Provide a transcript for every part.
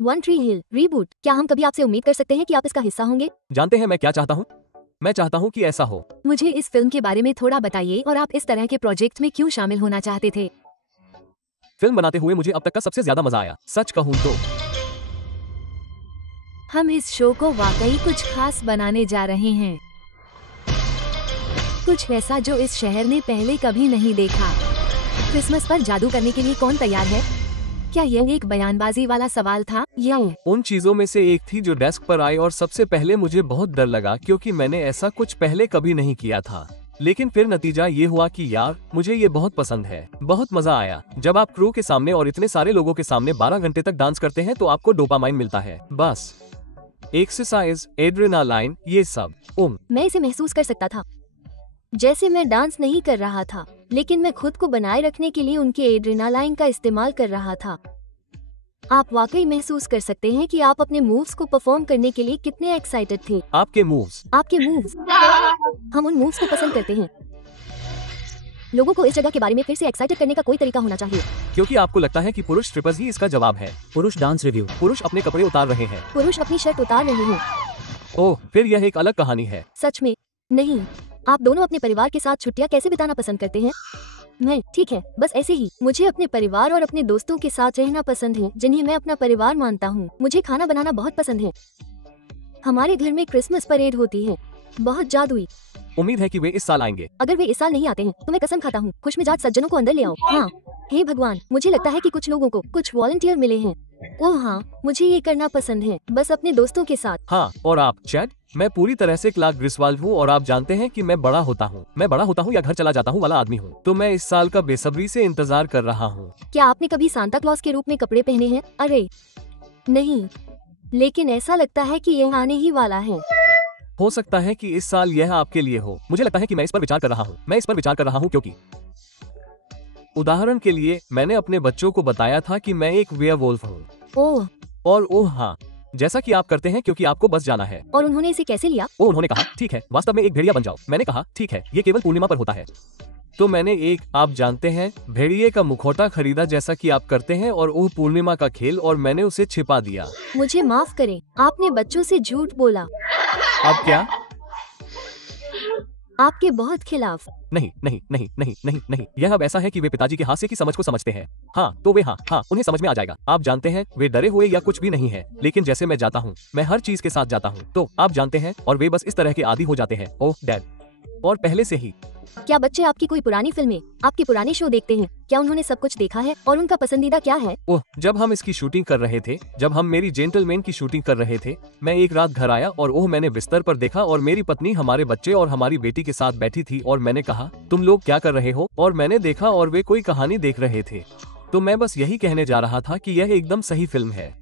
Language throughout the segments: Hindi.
वन ट्री हिल रीबूट, क्या हम कभी आपसे उम्मीद कर सकते हैं कि आप इसका हिस्सा होंगे? जानते हैं मैं क्या चाहता हूँ? मैं चाहता हूँ कि ऐसा हो। मुझे इस फिल्म के बारे में थोड़ा बताइए और आप इस तरह के प्रोजेक्ट में क्यों शामिल होना चाहते थे? फिल्म बनाते हुए मुझे अब तक का सबसे ज्यादा मजा आया, सच कहूँ तो। हम इस शो को वाकई कुछ खास बनाने जा रहे हैं, कुछ ऐसा जो इस शहर ने पहले कभी नहीं देखा। क्रिसमस पर जादू करने के लिए कौन तैयार है? क्या यह एक बयानबाजी वाला सवाल था या उन चीजों में से एक थी जो डेस्क पर आई और सबसे पहले मुझे बहुत डर लगा क्योंकि मैंने ऐसा कुछ पहले कभी नहीं किया था। लेकिन फिर नतीजा ये हुआ कि यार मुझे ये बहुत पसंद है, बहुत मजा आया। जब आप क्रू के सामने और इतने सारे लोगों के सामने 12 घंटे तक डांस करते हैं तो आपको डोपामाइन मिलता है। बस एक्सरसाइज, एड्रेनालाइन, ये सब। मैं इसे महसूस कर सकता था। जैसे मैं डांस नहीं कर रहा था, लेकिन मैं खुद को बनाए रखने के लिए उनके एड्रेनालाइन का इस्तेमाल कर रहा था। आप वाकई महसूस कर सकते हैं कि आप अपने मूव्स को परफॉर्म करने के लिए कितने एक्साइटेड थे। आपके मूव्स हम उन मूव्स को पसंद करते हैं। लोगों को इस जगह के बारे में फिर से एक्साइटेड करने का कोई तरीका होना चाहिए। क्योंकि आपको लगता है कि पुरुष स्ट्रिपर्स ही इसका जवाब है। पुरुष डांस रिव्यू, पुरुष अपने कपड़े उतार रहे हैं, पुरुष अपनी शर्ट उतार रहे हैं। ओह, फिर यह एक अलग कहानी है। सच में? नहीं। आप दोनों अपने परिवार के साथ छुट्टियां कैसे बिताना पसंद करते हैं? मैं ठीक है, बस ऐसे ही। मुझे अपने परिवार और अपने दोस्तों के साथ रहना पसंद है, जिन्हें मैं अपना परिवार मानता हूँ। मुझे खाना बनाना बहुत पसंद है। हमारे घर में क्रिसमस परेड होती है, बहुत जादुई। उम्मीद है कि वे इस साल आएंगे। अगर वे इस साल नहीं आते हैं तो मैं कसम खाता हूँ, खुशमिजाज सज्जनों को अंदर ले आओ। हाँ, हे भगवान, मुझे लगता है कि कुछ लोगों को कुछ वॉलंटियर मिले हैं। ओह हाँ, मुझे ये करना पसंद है, बस अपने दोस्तों के साथ। हाँ, और आप चैड? मैं पूरी तरह से क्लार्क ग्रिसवाल्ड हूँ और आप जानते हैं कि मैं बड़ा होता हूँ या घर चला जाता हूँ वाला आदमी हूँ। तो मैं इस साल का बेसब्री से इंतजार कर रहा हूँ। क्या आपने कभी सांता क्लॉज के रूप में कपड़े पहने हैं? अरे नहीं, लेकिन ऐसा लगता है कि यह आने ही वाला है। हो सकता है कि इस साल यह आपके लिए हो। मुझे लगता है कि मैं इस पर विचार कर रहा हूँ क्योंकि उदाहरण के लिए मैंने अपने बच्चों को बताया था कि मैं एक वेयरवुल्फ हूँ। ओह, और ओह हाँ, जैसा कि आप करते हैं क्योंकि आपको बस जाना है। और उन्होंने इसे कैसे लिया? उन्होंने कहा ठीक है, वास्तव में एक भेड़िया बन जाओ। मैंने कहा ठीक है, ये केवल पूर्णिमा पर होता है। तो मैंने एक, आप जानते हैं, भेड़िए का मुखौटा खरीदा जैसा कि आप करते हैं और ओह पूर्णिमा का खेल, और मैंने उसे छिपा दिया। मुझे माफ करें, आपने बच्चों से झूठ बोला। अब क्या? आपके बहुत खिलाफ। नहीं नहीं नहीं नहीं नहीं नहीं, यह अब ऐसा है कि वे पिताजी के हास्य की समझ को समझते हैं। हाँ तो वे हाँ उन्हें समझ में आ जाएगा। आप जानते हैं, वे डरे हुए या कुछ भी नहीं है, लेकिन जैसे मैं जाता हूँ, मैं हर चीज के साथ जाता हूँ, तो आप जानते हैं, और वे बस इस तरह के आदी हो जाते हैं। ओह डैड, और पहले से ही। क्या बच्चे आपकी कोई पुरानी फिल्में, आपके पुराने शो देखते हैं? क्या उन्होंने सब कुछ देखा है और उनका पसंदीदा क्या है? ओह, जब हम इसकी शूटिंग कर रहे थे, जब हम मेरी जेंटलमैन की शूटिंग कर रहे थे, मैं एक रात घर आया और ओह मैंने बिस्तर पर देखा और मेरी पत्नी हमारे बच्चे और हमारी बेटी के साथ बैठी थी और मैंने कहा तुम लोग क्या कर रहे हो? और मैंने देखा और वे कोई कहानी देख रहे थे। तो मैं बस यही कहने जा रहा था कि यह एकदम सही फिल्म है,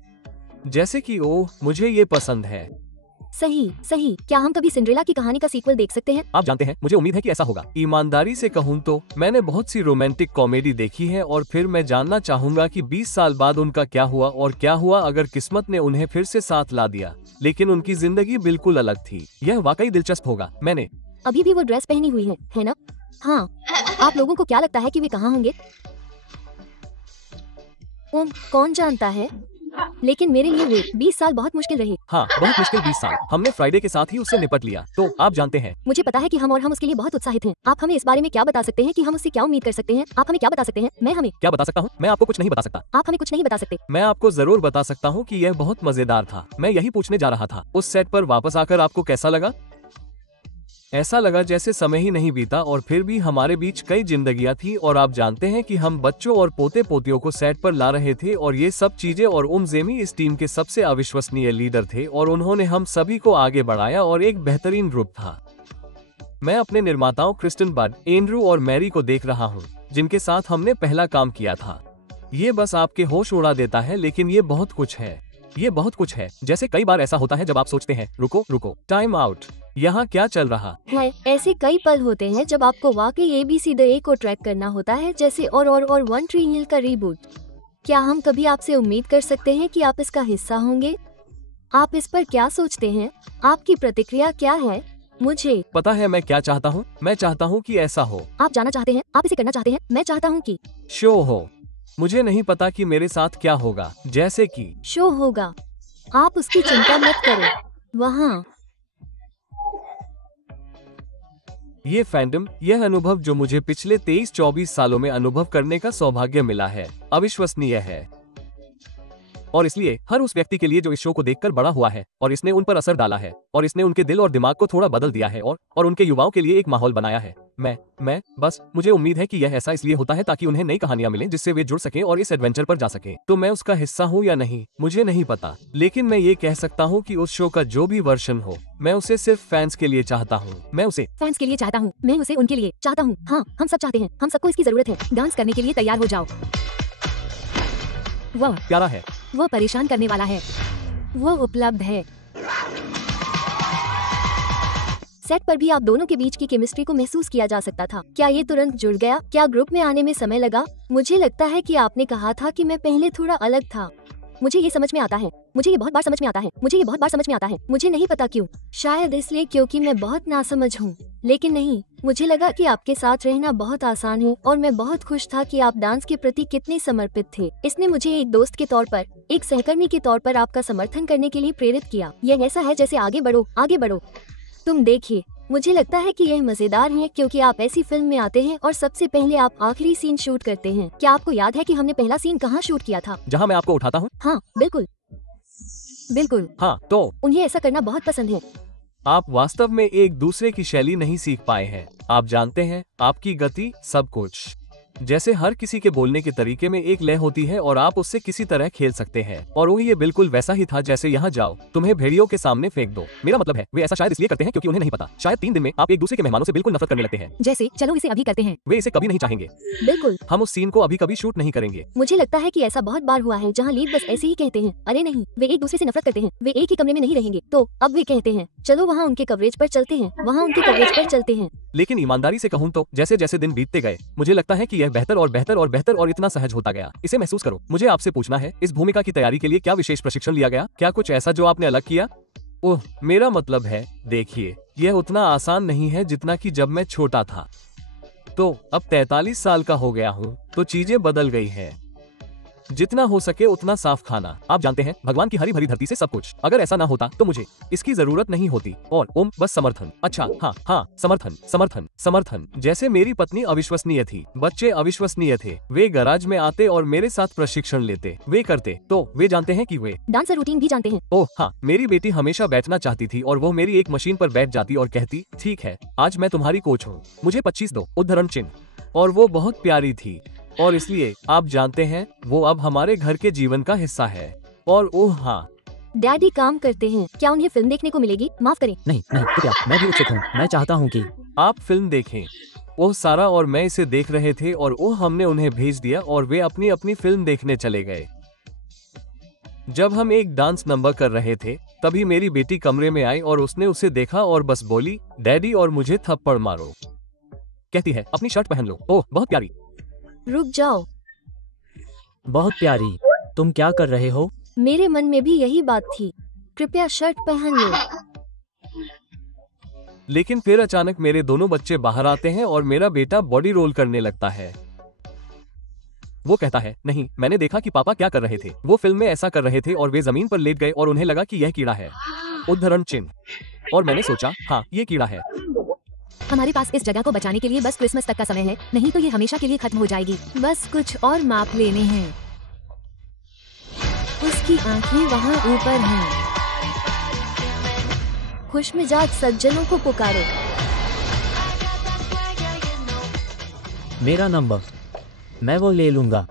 जैसे कि ओह मुझे ये पसंद है। सही। क्या हम कभी सिंड्रेला की कहानी का सीक्वल देख सकते हैं? आप जानते हैं, मुझे उम्मीद है कि ऐसा होगा। ईमानदारी से कहूँ तो मैंने बहुत सी रोमांटिक कॉमेडी देखी है और फिर मैं जानना चाहूंगा कि 20 साल बाद उनका क्या हुआ और क्या हुआ अगर किस्मत ने उन्हें फिर से साथ ला दिया, लेकिन उनकी जिंदगी बिल्कुल अलग थी। यह वाकई दिलचस्प होगा। मैंने अभी भी वो ड्रेस पहनी हुई है ना? हाँ। आप लोगों को क्या लगता है कि वे कहाँ होंगे? कौन जानता है, लेकिन मेरे लिए वे 20 साल बहुत मुश्किल रहे। हाँ, बहुत मुश्किल 20 साल। हमने फ्राइडे के साथ ही उससे निपट लिया। तो आप जानते हैं, मुझे पता है कि हम उसके लिए बहुत उत्साहित हैं। आप हमें इस बारे में क्या बता सकते हैं कि हम उससे क्या उम्मीद कर सकते हैं? आप हमें क्या बता सकते हैं? मैं हमें क्या बता सकता हूँ? मैं आपको कुछ नहीं बता सकता। आप हमें कुछ नहीं बता सकते। मैं आपको जरूर बता सकता हूँ कि यह बहुत मजेदार था। मैं यही पूछने जा रहा था, उस सेट पर वापस आकर आपको कैसा लगा? ऐसा लगा जैसे समय ही नहीं बीता और फिर भी हमारे बीच कई जिंदगियां थी, और आप जानते हैं कि हम बच्चों और पोते पोतियों को सेट पर ला रहे थे और ये सब चीजें, और जेमी इस टीम के सबसे अविश्वसनीय लीडर थे और उन्होंने हम सभी को आगे बढ़ाया और एक बेहतरीन ग्रुप था। मैं अपने निर्माताओं क्रिस्टन बड, एंड्रू और मैरी को देख रहा हूँ, जिनके साथ हमने पहला काम किया था। ये बस आपके होश उड़ा देता है, लेकिन ये बहुत कुछ है। जैसे कई बार ऐसा होता है जब आप सोचते हैं रुको, टाइम आउट, यहाँ क्या चल रहा है? ऐसे कई पल होते हैं जब आपको वाकई ABC द ए को ट्रैक करना होता है, जैसे और वन ट्री हिल का रीबूट। क्या हम कभी आपसे उम्मीद कर सकते हैं कि आप इसका हिस्सा होंगे? आप इस पर क्या सोचते हैं? आपकी प्रतिक्रिया क्या है? मुझे पता है मैं क्या चाहता हूँ। मैं चाहता हूँ कि ऐसा हो। आप जाना चाहते हैं, आप इसे करना चाहते हैं। मैं चाहता हूँ कि शो हो। मुझे नहीं पता कि मेरे साथ क्या होगा, जैसे कि शो होगा, आप उसकी चिंता मत करो। वहाँ ये फैंडम, यह अनुभव जो मुझे पिछले 23-24 सालों में अनुभव करने का सौभाग्य मिला है, अविश्वसनीय है। और इसलिए हर उस व्यक्ति के लिए जो इस शो को देखकर बड़ा हुआ है और इसने उन पर असर डाला है और इसने उनके दिल और दिमाग को थोड़ा बदल दिया है और उनके युवाओं के लिए एक माहौल बनाया है। मैं बस मुझे उम्मीद है कि यह ऐसा इसलिए होता है ताकि उन्हें नई कहानियां मिलें जिससे वे जुड़ सकें और इस एडवेंचर पर जा सकें। तो मैं उसका हिस्सा हूँ या नहीं, मुझे नहीं पता, लेकिन मैं ये कह सकता हूँ कि उस शो का जो भी वर्जन हो, मैं उसे सिर्फ फैंस के लिए चाहता हूँ। मैं उसे फैंस के लिए चाहता हूँ, मैं उसे उनके लिए चाहता हूँ। हाँ, हम सब चाहते हैं, हम सबको इसकी जरूरत है। डांस करने के लिए तैयार हो जाओ। वह प्यारा है, वो परेशान करने वाला है, वो उपलब्ध है। सेट पर भी आप दोनों के बीच की केमिस्ट्री को महसूस किया जा सकता था। क्या ये तुरंत जुड़ गया? क्या ग्रुप में आने में समय लगा? मुझे लगता है कि आपने कहा था कि मैं पहले थोड़ा अलग था। मुझे ये समझ में आता है, मुझे ये बहुत बार समझ में आता है, मुझे ये बहुत बार समझ में आता है। मुझे नहीं पता क्यों, शायद इसलिए क्योंकि मैं बहुत नासमझ हूँ, लेकिन नहीं, मुझे लगा कि आपके साथ रहना बहुत आसान है और मैं बहुत खुश था कि आप डांस के प्रति कितने समर्पित थे। इसने मुझे एक दोस्त के तौर पर, एक सहकर्मी के तौर पर आपका समर्थन करने के लिए प्रेरित किया। यह ऐसा है जैसे आगे बढ़ो, आगे बढ़ो। तुम देखिए, मुझे लगता है कि यह मजेदार है क्योंकि आप ऐसी फिल्म में आते हैं और सबसे पहले आप आखिरी सीन शूट करते हैं। क्या आपको याद है कि हमने पहला सीन कहाँ शूट किया था? जहाँ मैं आपको उठाता हूँ। हाँ, बिल्कुल बिल्कुल। हाँ, तो उन्हें ऐसा करना बहुत पसंद है। आप वास्तव में एक दूसरे की शैली नहीं सीख पाए हैं। आप जानते हैं, आपकी गति, सब कुछ। जैसे हर किसी के बोलने के तरीके में एक लय होती है और आप उससे किसी तरह खेल सकते हैं। और वो ये बिल्कुल वैसा ही था जैसे यहाँ जाओ, तुम्हें भेड़ियों के सामने फेंक दो। मेरा मतलब है, वे ऐसा शायद इसलिए करते हैं क्योंकि उन्हें नहीं पता। शायद 3 दिन में आप एक दूसरे के मेहमानों से बिल्कुल नफरत करने लगते हैं। जैसे चलो इसे अभी करते हैं। वे इसे कभी नहीं चाहेंगे। बिल्कुल। हम उस सीन को अभी कभी शूट नहीं करेंगे। मुझे लगता है कि ऐसा बहुत बार हुआ है जहाँ लीड बस ऐसे ही कहते हैं, अरे नहीं, वे एक दूसरे से नफरत करते हैं, वे एक ही कमरे में नहीं रहेंगे। तो अब वे कहते हैं, चलो वहाँ उनके कवरेज पर चलते हैं, वहाँ उनके कवरेज पर चलते हैं। लेकिन ईमानदारी से कहूँ तो जैसे जैसे दिन बीतते गए, मुझे लगता है कि यह बेहतर और बेहतर और बेहतर और इतना सहज होता गया। इसे महसूस करो। मुझे आपसे पूछना है, इस भूमिका की तैयारी के लिए क्या विशेष प्रशिक्षण लिया गया? क्या कुछ ऐसा जो आपने अलग किया? ओह, मेरा मतलब है, देखिए, यह उतना आसान नहीं है जितना कि जब मैं छोटा था। तो अब 43 साल का हो गया हूँ, तो चीजें बदल गई हैं। जितना हो सके उतना साफ खाना। आप जानते हैं, भगवान की हरी भरी धरती से सब कुछ। अगर ऐसा ना होता तो मुझे इसकी जरूरत नहीं होती। और बस समर्थन। अच्छा, हाँ, समर्थन समर्थन समर्थन। जैसे मेरी पत्नी अविश्वसनीय थी, बच्चे अविश्वसनीय थे। वे गैराज में आते और मेरे साथ प्रशिक्षण लेते, वे करते। तो वे जानते हैं कि वे डांस रूटीन भी जानते हैं। ओह हाँ, मेरी बेटी हमेशा बैठना चाहती थी और वो मेरी एक मशीन पर बैठ जाती और कहती, ठीक है, आज मैं तुम्हारी कोच हूँ, मुझे 25 दो, उद्धरण चिन्ह। और वो बहुत प्यारी थी और इसलिए आप जानते हैं, वो अब हमारे घर के जीवन का हिस्सा है। और ओह हाँ, डैडी काम करते हैं। क्या उन्हें फिल्म देखने को मिलेगी? माफ करें। नहीं, तो क्या, मैं भी उत्सुक हूँ। मैं चाहता हूँ कि आप फिल्म देखें। ओह, सारा और मैं इसे देख रहे थे और ओह, हमने उन्हें भेज दिया और वे अपनी अपनी फिल्म देखने चले गए। जब हम एक डांस नंबर कर रहे थे, तभी मेरी बेटी कमरे में आई और उसने उसे देखा और बस बोली, डैडी, और मुझे थप्पड़ मारो। कहती है, अपनी शर्ट पहन लो। ओह, बहुत प्यारी। रुक जाओ। बहुत प्यारी, तुम क्या कर रहे हो? मेरे मन में भी यही बात थी, कृपया शर्ट पहन लो। लेकिन फिर अचानक मेरे दोनों बच्चे बाहर आते हैं और मेरा बेटा बॉडी रोल करने लगता है। वो कहता है, नहीं, मैंने देखा कि पापा क्या कर रहे थे। वो फिल्म में ऐसा कर रहे थे और वे जमीन पर लेट गए और उन्हें लगा कि यह कीड़ा है, उद्धरण चिन्ह। और मैंने सोचा, हाँ, ये कीड़ा है। हमारे पास इस जगह को बचाने के लिए बस क्रिसमस तक का समय है, नहीं तो ये हमेशा के लिए खत्म हो जाएगी। बस कुछ और माप लेने हैं। उसकी आंखें वहाँ ऊपर हैं। खुशमिजाज सज्जनों को पुकारो। मेरा नंबर, मैं वो ले लूंगा।